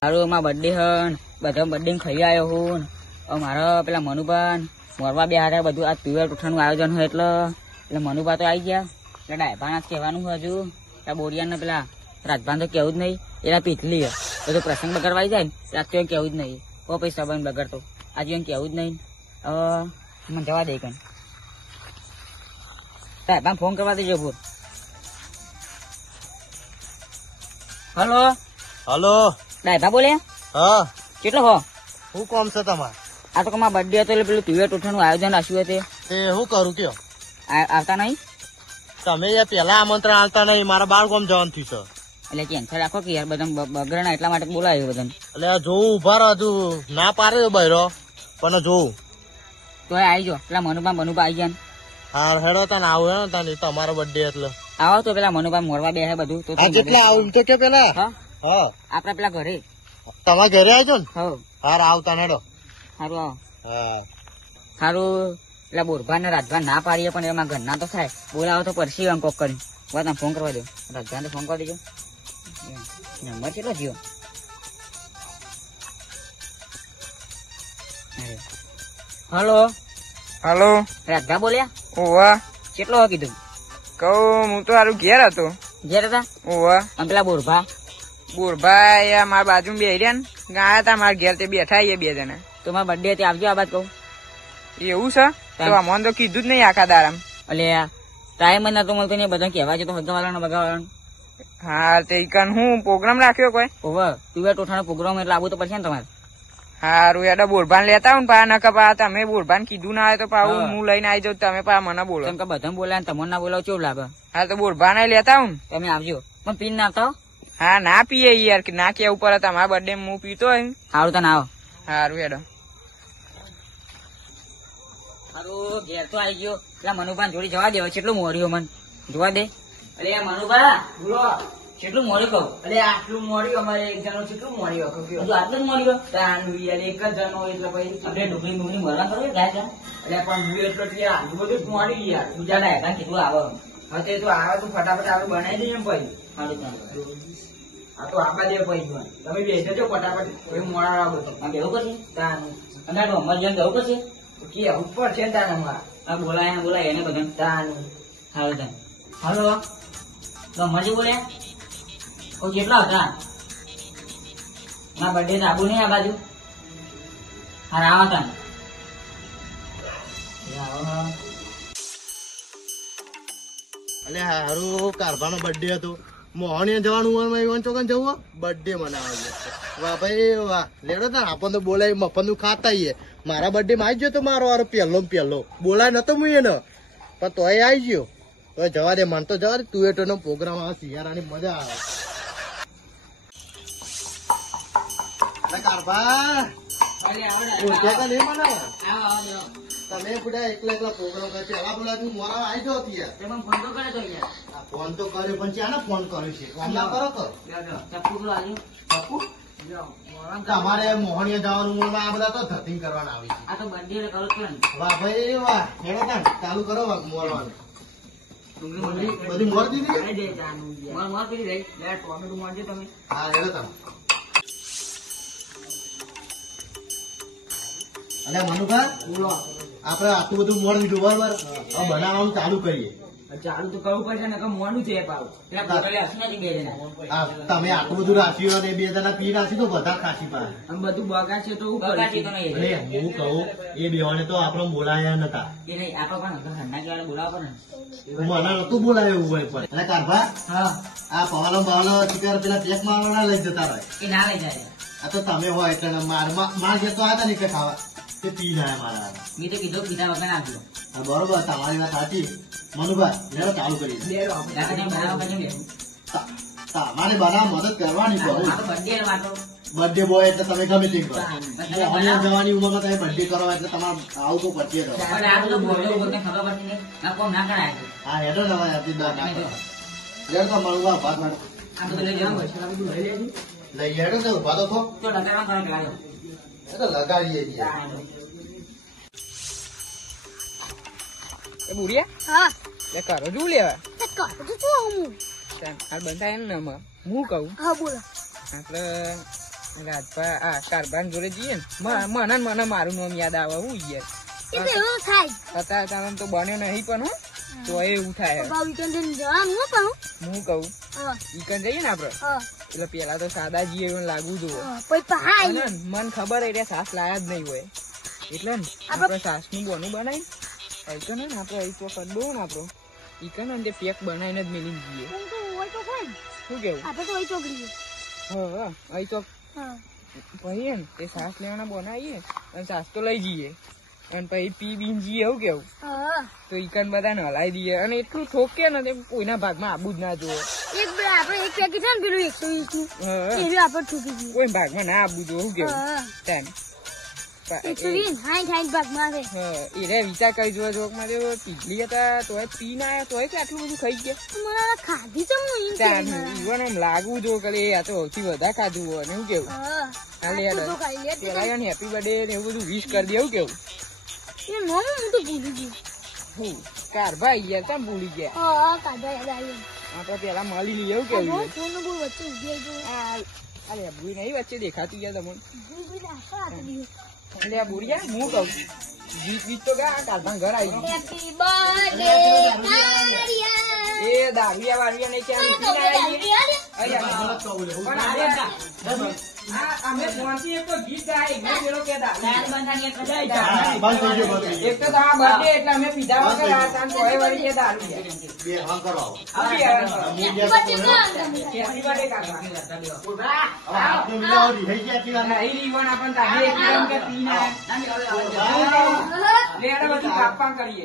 મારું માં બર્થડે હન બધા બર્થડે ખાઈ આવ્યો હું મારા પેલા મનુભાન મોરવા બે હારે બધું આ તુવેર ઉઠાનું આયોજન હોય એટલે મનુભા તો આવી ગયા એટલે ડાયભાના કહેવાનું હજુ ત્યાં બોરિયાને પેલા રાજભાન તો કેવું જ નહીં એના પીઠલી બધો પ્રસંગ બગડવા આવી જાય ને રાત તો કેવું જ નહીં ઓ પછી સંબંધ બગડતો આજે એમ કેવું જ નહીં હવે મને જવા દે કઈ ડાયભાન ફોન કરવા દેજો ભૂર. હલો હલો ડાયભા બોલે? હા કેટલો હો? શું કામ છે તમારે? આ તો મારા બર્થડે હતો એટલે પેલું તુવેર ઉઠાનું આયોજન રાખ્યું હતું તે શું કરું કયો? આવતા નહીં? તમે પેલા આમંત્રણ આવતા નહીં, મારા બાર ગામ જવાનું થયું છે. એટલે કેન્સલ રાખો કે યાર બધા બગડના એટલા માટે બોલાવ્યું બધાને. એટલે જોવું ઉભા રહો, હજુ ના પાડે બહેરો પણ જોવું તો આવી જાઓ. પેલા મનુભા આવી ગયા. હા હેડો તને આવું હે તાને તમારો બર્થડે એટલે આવો તો પેલા મનુભા મોરવા બે બધું તો જેટલા આવું તો કે પેલા હા આપડે પેલા ઘરે તમારા ઘરે આવજો ને. હા હાર આવતા હેડો. સારું આવો. હા સારું. પેલા બોરભા ને રાજભા ના પાડીએ પણ એમાં ઘરના તો થાય. બોલાવો તો પરસી આમ કોક કરી વાત આમ ફોન કરવા દો. રાજભા ને ફોન કરી દેજો. નંબર કેટલો થયો? હલો હલો રાજભા બોલ્યા? ઓવા કેટલો કીધું? કહું હું તો હારું ઘેર હતો. ઘેર હતા? ઓવા અને પેલા બોરભા બોરભાઈ મારા બાજુ બે રહ્યા ને ગયા હતા મારા ઘેર, તે બેઠા એ બે જણા. તો મારા બર્થડે હતી આવજો આ બાદ કહું. એવું છે? તો અમને તો કીધું જ નહીં આખા દારામ. એટલે ટાઈમ જ નતો મળતો ને બધા કહેવા છે તો હગાવાળાનો બગાવાળાનો. હા તે કન હું પ્રોગ્રામ રાખ્યો કોઈ? ઓવર તુવેર ટોઠાનો પ્રોગ્રામ એટલે આવવું તો પડશે ને તમારે. હારું યાર બોરભાન લેતા આવું ને પા નકા પા તમે બોરભાન કીધું ના આવે તો પા હું લઈને આવી જાઉં, તમે પા મને બોલો. કેમ કે બધા બોલાય તમને ના બોલાવ કેવું લાગે? હા તો બોરભાન લેતા આવું ને. તમે આવજો પણ પીન ના આવતા હો. હા ના પીએ યાર, ના કેવું પડે તમારા બર્થડે હું પીતો હોય. સારું તને આવો. હારું હેડો. સારું ઘેર તો આવી ગયો. પેલા મનુભાઈ જોડી જવા દેવા. કેટલું મોડ્યું મને જોવા દે. અરે મનુભા બોલો. કેટલું મોડ્યું કહું? અરે આટલું મોડ્યું અમારે એક જણો કેટલું મોડ્યું હજુ આટલું જ મોડ્યું એક જ જણો એટલે પછી આપણે ડુંગળી મરવા કરવું ગાય એટલે પણ હું એટલો આજુ બધું મોડ્યું યાર. બીજા ડાયરા કેટલું આવે હવે તો આવે તો ફટાફટ આપણે બનાવી દઈએ એમ પછી. આ તો આપવા દે પછી તમે બેસજો ફટાફટ પછી મોડા બધું બેવું પડશે અને અમર જણ જવું પડશે કે ઉપર છે તાન અમારા આ બોલાય એને બધા તાન. હાલો તાન. હાલો તો અમરજી બોલ્યા? કેટલા હતા? મારા બર્થડે આબુ નહીં આ બાજુ. હા આવા તાન. એટલે હારું કારભાનો બર્થડે હતો, મોહણીએ જવાનું ચોકન જવું બર્થડે મનાવવા. વાહ ભાઈ વાહ, લેડો તા આપણને તો બોલાય મફત નું ખાતા મારા બર્થડે માં આવી ગયો તો મારો વારો પહેલો બોલાય નતો હું એને પણ તોય આવી ગયો. તો જવા દે, મન તો જવા દે. તુવેટો નો પ્રોગ્રામ આવે, શિયાળાની મજા આવે. કારભા તમે બધા એકલા પ્રોગ્રામ કરે પેલા બોલા તું મોરા આવી જાવ યાર. ફોન તો કર્યો પણ ચાને ફોન કર્યો છે? ફોન ના કરો કરો. તમારે મોહણીએ જવાનું આ બધા તો ધતિંગ કરવાના આવી છે. આ તો બર્થડે કરો છો ને. વાહ ભાઈ વાહ, હેડો તાન ચાલુ કરો મોરવાનું. બધી મોર દીધી તમે. હા હેડો તાન. અને મનુભા આપડે આટલું બધું મોડ લીધું બરાબર, હવે બનાવવાનું ચાલુ કરીએ. ચાલુ તો કરવું પડશે ને મોડું છે તમે આટલું બધું રાખ્યું અને બે જણા પી નાખી તો બધા ખાસી પાડે. બધું બગાડશે તો હું કહું એ બેવાને તો આપડે બોલાયા નતા. એ નહીં આપડે બોલાવો ને. મને નતું બોલાયું હોય પણ. અને કારભા આ પવાલો બવાલો શિકાર પેલા પેક મારવાના લઈ જતા રહે. એ ના લઈ જાય. આ તો તમે હોય એટલે માર જતો હતા ને કે ખાવા તે પી જાય મારા. મેં તો કીધું પીધા વગર નાખ્યો. બરોબર, તમારી વાત સાચી. મનુભાઈ લેડો ચાલુ કરીએ. તમારે બનાવ મદદ કરવાની બર્થડે બોય એટલે તમે ગમે તે કરો. જવાની ઉંમરમાં તમે બર્થડે કરો એટલે તમારે આવું તો પડશે. હા હેડો ને લેડો તો મનુભા ભાત માટે લઈ હેડો તો ઉભા તો લગાડીએ છીએ. એ બુરિયા હા લે કરો શું લેવા? કરું તો હું હાલ બંધાય ને આમાં. હું કહું હા બોલો. આપડે રાજભા કારભાન જોડે જઈએ ને મને મારું નામ યાદ આવે. હું યાર એ તો એવું થાય. અત્યારે તારા તો બન્યો નહીં પણ હો તો એવું થાય. ભાવ વીકેન્ડ જવાનું હું કહું. હું કહું હા ઈકન જઈએ ને આપડે હા એટલે પેલા તો સાદા જઈએ એવું લાગવું જોઈએ. પછી પહાઈ મને ખબર એટલે સાસ લાયા જ નહીં હોય એટલે ને આપડે સાસ નું બોનું બનાવી ઈકન ને આપડે અહીં તો કડો ને આપડો ઈકન ને તે પેક બનાવીને જ મેલી જઈએ. હોય તો કોઈ શું કેવું? આપણે તો હોય ચોકડી. હા અહીં તો હા પછી ને તે સાસ લેવાના બનાવીએ અને સાસ તો લઈ જઈએ અને પછી પી બીન જઈએ. એવું કેવું? હા તો ઈકન બધાને હલાવી દઈએ અને એટલું ઠોકે ને તે કોઈના ભાગમાં આબુ જ ના જોવે. આપણે એક પેકેટ છે ને પેલું 120 નું હા એ બી આપણે ઠૂકી દીધું. કોઈ ભાગમાં ના આબુ જોવે. શું કેવું? હા તેમ 120 60 ભાગમાં છે. એને વિચાર કરી જોવા જોકમાં પીધલી હતા તોય પી ના આવ્યા તોય કે આટલું બધું ખાઈ ગયા. મને ખાધી તો હું એમ ત્યાં કહું. ઈવન એમ લાગવું જો કે આ તો સૌથી વધારે ખાધું હોય ને. એવું કેવું? હા હાલે આટલું તો ખાઈ લે. પેલા હેપી બર્થડે ને એવું બધું વિશ કરી દે. એવું કેવું? એ નામ હું તો ભૂલી ગયું. હું કારભાઈ યાર કેમ ભૂલી ગયા? હા કાઢા યાદ આવ્યું. આપડે પેલા મળી લઈએ. એવું કેવું? ફોન નું બહુ વચ્ચે ઉભી ગયું. અરે ભૂઈ નહીં વચ્ચે દેખાતું યાર તમને. ભૂલી આખા આપી દીધું. એટલે આ બોરિયા હું કહું ગીત ગીત તો ગયા કારભાન ઘર આવી ગયું. હેપી બર્થડે કારિયા. એ દાવિયા વાવિયા ને ક્યાં અમે ફોનથી એક તો ગીત ગાય મેં પેલો કહેતા એક તો આ બર્થડે એટલે અમે પીધા વગર આ તાન તોય વળી કે દારૂ હેપી બર્થડે કાકા નહીં રીવણ આપણ તારી એક એમ કે પીના લેડે બધું કાપા કરીએ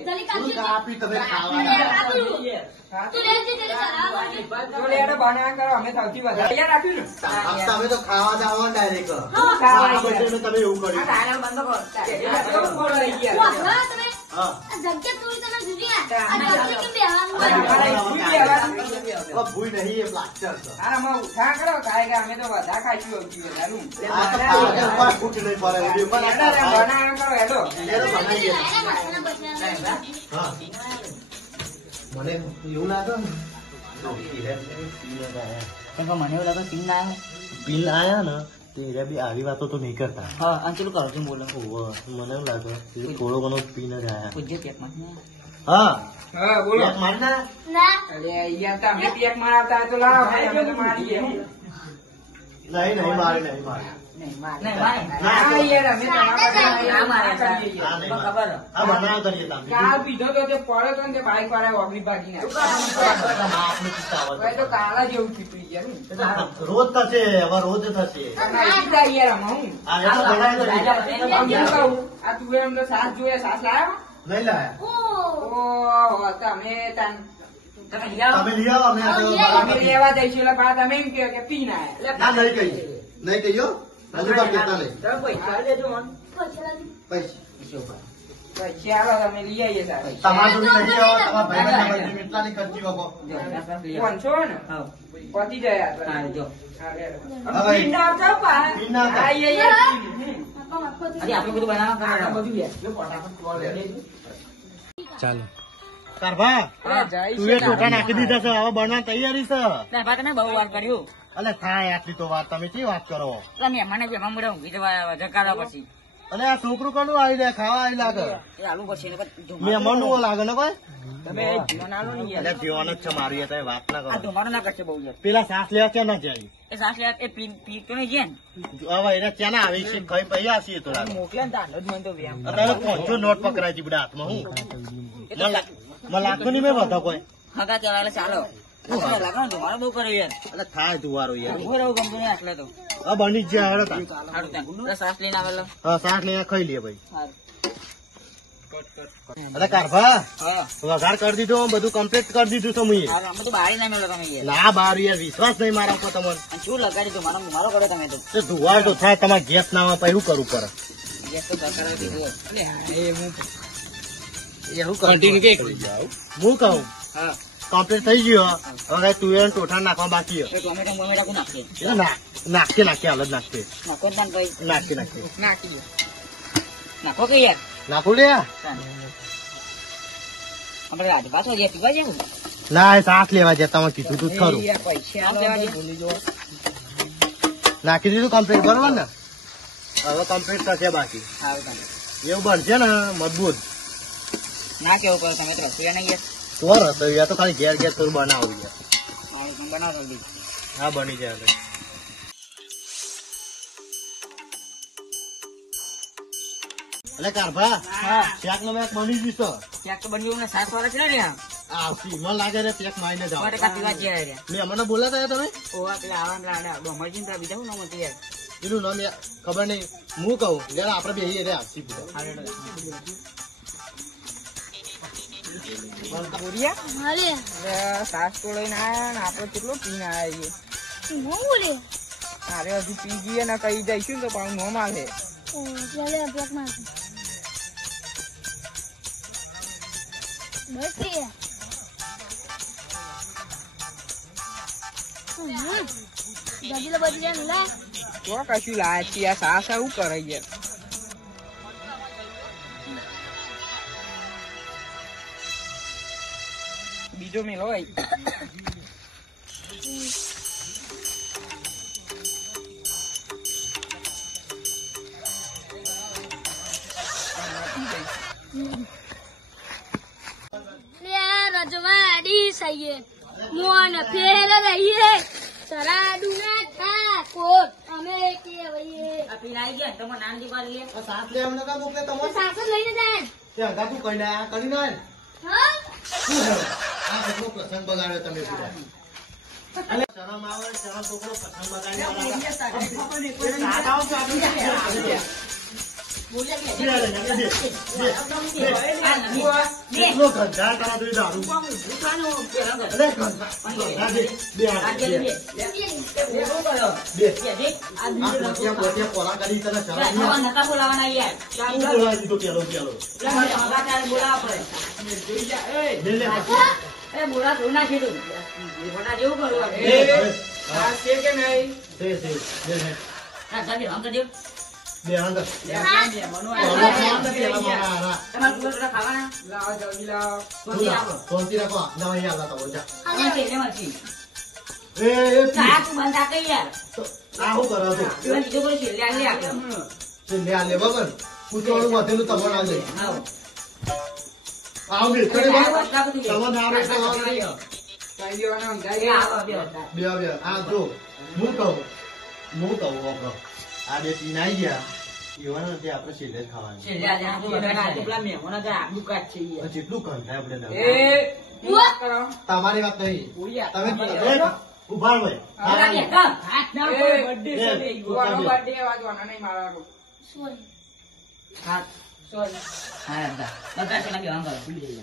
તો લેડે બનાવ્યા કરો અમે સૌથી વધારે તૈયાર રાખ્યું ને તમે તો ખાવા જાવ ડાયરેક્ટ તમે એવું કર્યું. કેવું બોલો લઈ ગયા વાહ, તમે હા આ જગ્યા થોડી તમે જુદી આ જગ્યા કેમ બેહવાનું? ભૂઈ નહીં એ પ્લાસ્ટર છે. આમાં ઉઠા કરો ખાય કે અમે તો બધા ખાઈશું સૌથી વધારે આ તો પાછળ ઉપર ફૂટ નહીં પડે એવી ઉપર બનાવ્યા કરો હેડો લેરો બનાવીએ. મસાલા બસાલા. હા મને એવું લાગે ને મને એવું લાગે પીન ના આવે. બિલ આયા ને તે એરિયા બી આવી વાતો તો નહીં કરતા. હા અને ચેલું કરો છો બોલો ઓહો, મને એવું લાગે કે થોડો ઘણો પીન જ આયા. પૂછજો પેકમાં. હા હા બોલો એક મારી ના ના અરે યાર તમે પેક મારતા હોય તો લાવો ભાઈ અમે તો મારીએ નહીં નહીં મારી નહીં મારી નહીં મારે. હા યાર અમે તમારા ના મારે કરીએ. હા, નહીં ખબર મારી. હા બનાવ કરીએ તમે કાલ પીધો તો તે પડ્યો તો ને તે બાઈક વાળા ઓગળી ભાગી આપણે પીતા નાખ્યો હોય તો કાલા જેવું પીપી ગયા ને તો. રોજ થશે હવે રોજ થશે. પીતા યાર આમાં હું આ એ તો બનાવી કરીએ. આમ કેમ કહું? આ તું એમ તો સાસ જોઈએ સાસ લાવ્યો નહીં લાયા ઓહો તમે તાન તમે લઈ આવો. તમે લઈ આવો અમે આ તો અમે બરાબર. લેવા જઈશું એટલે બા તમે એમ કહો કે પી ના ના નહીં કહીએ નહીં કહીયો હજુ તો કહેતા નહીં તમે પૈસા લેજો મને પૈસા પછી આવો તમે લઈ આવીએ સાહેબ તમારું નહીં આવો તમારા ભાઈ એટલાની ખર્ચી વાપો. જો, લઈ આવો. પાંચસો ને હા. પતી જાય હા, જો. હવે પીન ના આવતા પા પીન ના આવતા. આઈએ હજી આટલું બધું બનાવવા આ કરો. બધું યાર જો ફટાફટ કોલ લે કારભા તું એ ટોકા નાખી દીધા છે હવે બનવા તૈયારી છે. ના, બા તને બહુ વાર કર્યું. અલે થાય આટલી તો વાત તમે શી વાત કરો. એટલે મહેમાને બે મમ્મી ઊંઘી જવા જગાડવા પછી અલે આ છોકરું કોનું આવી જાય ખાવા આવી લાગે એ આલુ પછી એને પછી મહેમાન નું લાગે ને કોઈ તમે જીવન આલો ને યાર એટલે જીવન જ છે મારી એ તમે વાત ના આ કરો. ધુમાડો ના કરશે બહુ યાર. પેલા સાસ લેવા ક્યાં ના જાય એ સાસ લેવા એ પી તો નહીં ગયા ને. હવે એને ક્યાં ના આવી છે ખાઈ પૈયા આવશે તો લાગે. મોકલે ને તાંડો જ મને તો વ્યામ અત્યારે 500 નોટ પકડાય છે બધા હાથમાં હું મને લાગતું નહીં મેં બધા કોઈ હગા કહેવાય એટલે ચાલો. લાગે ને ધુમાડો બહુ કર્યો યાર. એટલે થાય તુવારો યાર ઉભો રહેવું ગમતું નહીં આટલે તો. હવે બની જ જાય હેડો તાર. સારું ત્યાં એટલે સાસ લઈને આવેલો. હા સાસ લઈને ખાઈ લઈએ ભાઈ. સારું. અરે કારભા હા વઘાર કરી દીધો બધું કમ્પ્લીટ કરી દીધું છે મુએ. સારું અમે તો બારી ના મેળો તમે યાર. ના બાર યાર વિશ્વાસ નહીં મારા ઉપર તમારે. અને શું લગાડી ધુમાડો મારો કરો તમે તો. તો ધુવાર તો થાય તમારે ગેસ ના આવે પછી શું કરવું પડે. ગેસ તો સરકારે કીધું. હું કહું હા કમ્પ્લીટ થઈ ગયો હવે તુવેર ટોઠા નાખવા બાકી છે. તો ટોમેટો બોમેટો કોણ નાખીએ. એટલે નાખીએ હાલ જ નાખીએ નાખો ને તાન કઈ. નાખીએ નાખી દો નાખો કે યાર. નાખું લે આપણે રાત પાછો ગયા પીવા જેવું. ના એ સાસ લેવા જતા તમે કીધું તું જ ખરું. એ પૈસા આલો, ભૂલી જો. નાખી દીધું કમ્પ્લીટ બરોબર ને? હવે કમ્પ્લીટ થશે બાકી. સારું તમે. એવું બનશે ને મજબૂત. ના કેવું પડે તમે તો રસોઈયા નહીં યાર. તો રસોઈયા તો ખાલી ઘેર ઘેર થોડું બનાવું છે. મારું પણ બનાવો જલ્દી. હા બની જાય હવે. એટલે કારભા હા શાક નો મેક બની ગયું છે. ક્યાંક તો બન્યું ને 7 વાળા છે ને રહ્યા. આ મને લાગે છે પેક મારીને જાઓ. 100% પીવા જ્યાં રહ્યા. મેં અમને બોલાતા હતા તમે ઓવા પેલા આવા પેલા આડા ડોમરજી ને પેલા બીજા શું નામ હતું યાર? એનું નામ ખબર નહીં. હું કહું જરા આપડે બેહીએ રે આપસી બોરિયા મારે સાસ તો લઈને આયા ને આપડે કેટલો પીને આયા છીએ. હું બોલે અરે હજુ પી જઈએ ને કઈ જઈશું ને તો પાછું નો માલે. ચાલે પેક માં બસ ગાડી બદલી લે તો કશું લાયા છીએ આ સાસ આવું કરે યાર. બીજો મેલો હોય. રજવાડી સહીએ મોન ફેર રહીએ સરાડુના ઠાકોર અમે કેવઈએ આ પીને આવી ગયા ને તમે નામ દીવા લઈએ. સાસ લે અમને કા મોકલે તમે સાસુ લઈને જાય ત્યાં હગા તું કઈ ના કરી ના હા શું છે આ કેટલો પ્રસંગ બગાડ્યો તમે પૂરા. અલે શરમ આવે શરમ છોકરો પ્રસંગ બગાડ્યો. કેટલો ગંધાર તારા જોઈ દારૂ. અરે ગંધાર. હા, બે. બે હાથ, બે. બે. આ પોતિયા પોલા કરી તને શરમ નહીં આવે? નતા બોલાવાના યાર. શું બોલાવી દીધો પેલો પેલો? બોલાવા લે લે. પડે બોલા થોડું ના કીધું બોલા જેવું કરું એ, હા, સાસ છે કે નહીં? છે, છે. લે, લે. આમ તો દેવ બે અંદર. તમારે થોડા ખાવાના લાવો જલ્દી લાવો. શાંતિ રાખો. ના, અહીંયા આવતા હતા, બોલજા. એમાંથી એ, ચા તું બંધ આ કઈ યાર તો આ શું કરો છો? પીવા દીધો કોઈ છેલ્લે આલી આપ્યો લે આ લે બગન પૂછવાનું વધેલું તમને આ લે આવો આવ બે કરે આ બા વસ્તા બધું તમે ના આવે તો આવો. કઈ દેવાના એ સમજાય આવો બે વસ્તા બે બે આ જો હું કહું ઓપરો આ બે પીને આવી ગયા એવાના નથી આપણે છેલ્લે જ ખાવાનું. છેલ્લે આજે આ પેલા મહેમાનો તો આબુ કાઢ છે યાર પણ જેટલું કંટાય આપણે દવા. એ વાત કરો. તમારી વાત નહીં બોલ્યા. તમે ઉભા ભાઈ બોલા કે કમ હાથ ના ઉપર બર્થડે એ, છે યુવાનો birthday વાજવાના નહીં મારવાનો. હા સોરી હા બધા છે ના બેવાન કરો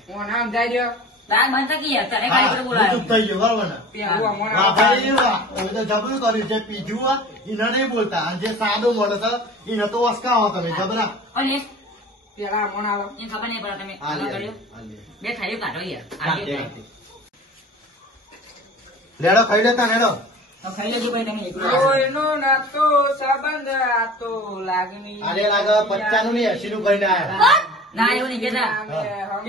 હું નામ સમજાય દ્યો. તાર બનતા કે યાર તને કાઈ કરે હા, બધું બોલાવે થઈ ગયું બરોબર ને? પેલું આ મોણા હા ભાઈ વાહ હવે તો જબરું કર્યું છે પીજું આ એને નહીં બોલતા અને જે સાદો મળે છે એને તો વસકાવો તમે જબરા. અને પેલા મોણા આવો. એ ખબર નહીં પડે તમે આ લે, આવા કર્યો આ લે. બે ખાઈ કાઢો યાર કાઢે, આજે કાઢે. લેડો ખાઈ લેતા લેડો. તો ખાઈ લેજો ભાઈ તમે એકલો કોઈનો નાતો સંબંધ આતો લાગણી. આલે લાગે 50 નું નહીં 80 નું કરીને આયા. ના એવું નહીં કેતા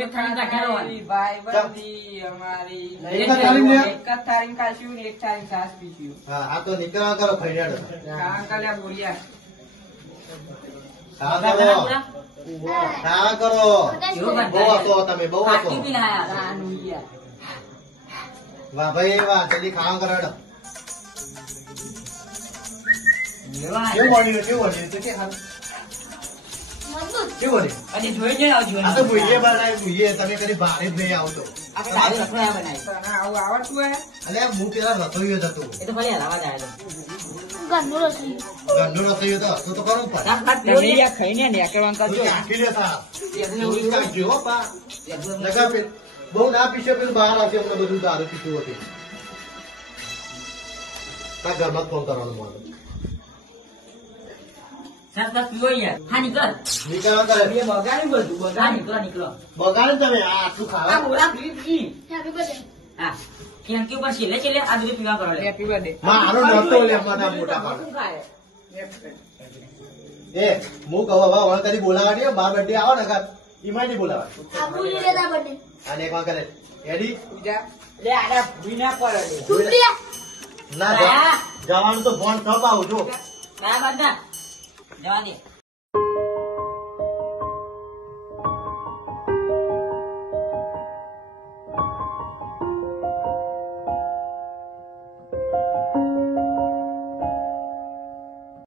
એક થાળી કાઢવાની. ભાઈબંધી અમારી. એક જ થાળી લે. એક જ થાળી ખાશું ને એક થાળી છાશ પીશું. હા આ તો નીકળવા કરો ખાઈ લેડો. કાંકલિયા બોલ્યા. ખાવા કરો ખાવા કરો. બહુ હતો તમે બહુ હતો. પાકી પીને આયા નાનું યાર. વાહ ભાઈ વાહ જલ્દી ખાવા કરો હેડો. લેવા કેવું બન્યું કેવું બન્યું તો કે હાલ મજબૂત કેવું બન્યું? અને જોઈ જઈને આવજો આ તો ભૂઈએ બનાવી ભૂઈએ તમે કદી ભારે જ નહીં આવતો. આ સારી રખડા બનાવી તને આવું આવડતું હે? અલ્યા હું પેલા રસોઈયો જ હતો. એ તો ભલે હલાવા જાય તો ગંદુ રસોઈ ઘરનો રસોઈયો તો હતો તો કરવું પડે. તમે યાર ખાઈને નેકળવાનું કરજો. તું ચાખી લે સાહેબ. થોડું જ ચાખજો હો પા. નકર બહુ ના પીશે પેલું બહાર આવશે અમને બધું દારૂ પીતું હતું. તાર ઘરમાં જ ફોન કરવાનો મળે. સરસ પીવો યાર હા નીકળ નીકળવા કરે. એ બગાડ્યું બધું હા બગાડ્યું. નીકળો બગાડે તમે આ આટલું આ ખાવા. બોલા પી પી હેપી બર્થડે હા કેમ કે ઉપર છેલ્લે છેલ્લે આ બધું પીવા કરો લે હેપી બર્થડે. મારો નતો લે મારા મોટા પાડે. શું ખાય? Happy birthday. એ હું કહું હવે હવે કદી બોલાવા નહીં બાર બર્થડે આવો ને કાં ઈમાં નહીં બોલાવા આપણું જોઈએ તાર birthday. અને એક વાર કરે એડી પૂજા લે આડા ભૂઈ ના પડે ચૂપ રે. ના જવાનું તો ફોન થપ આવું જો ના બાદ ના જવા દે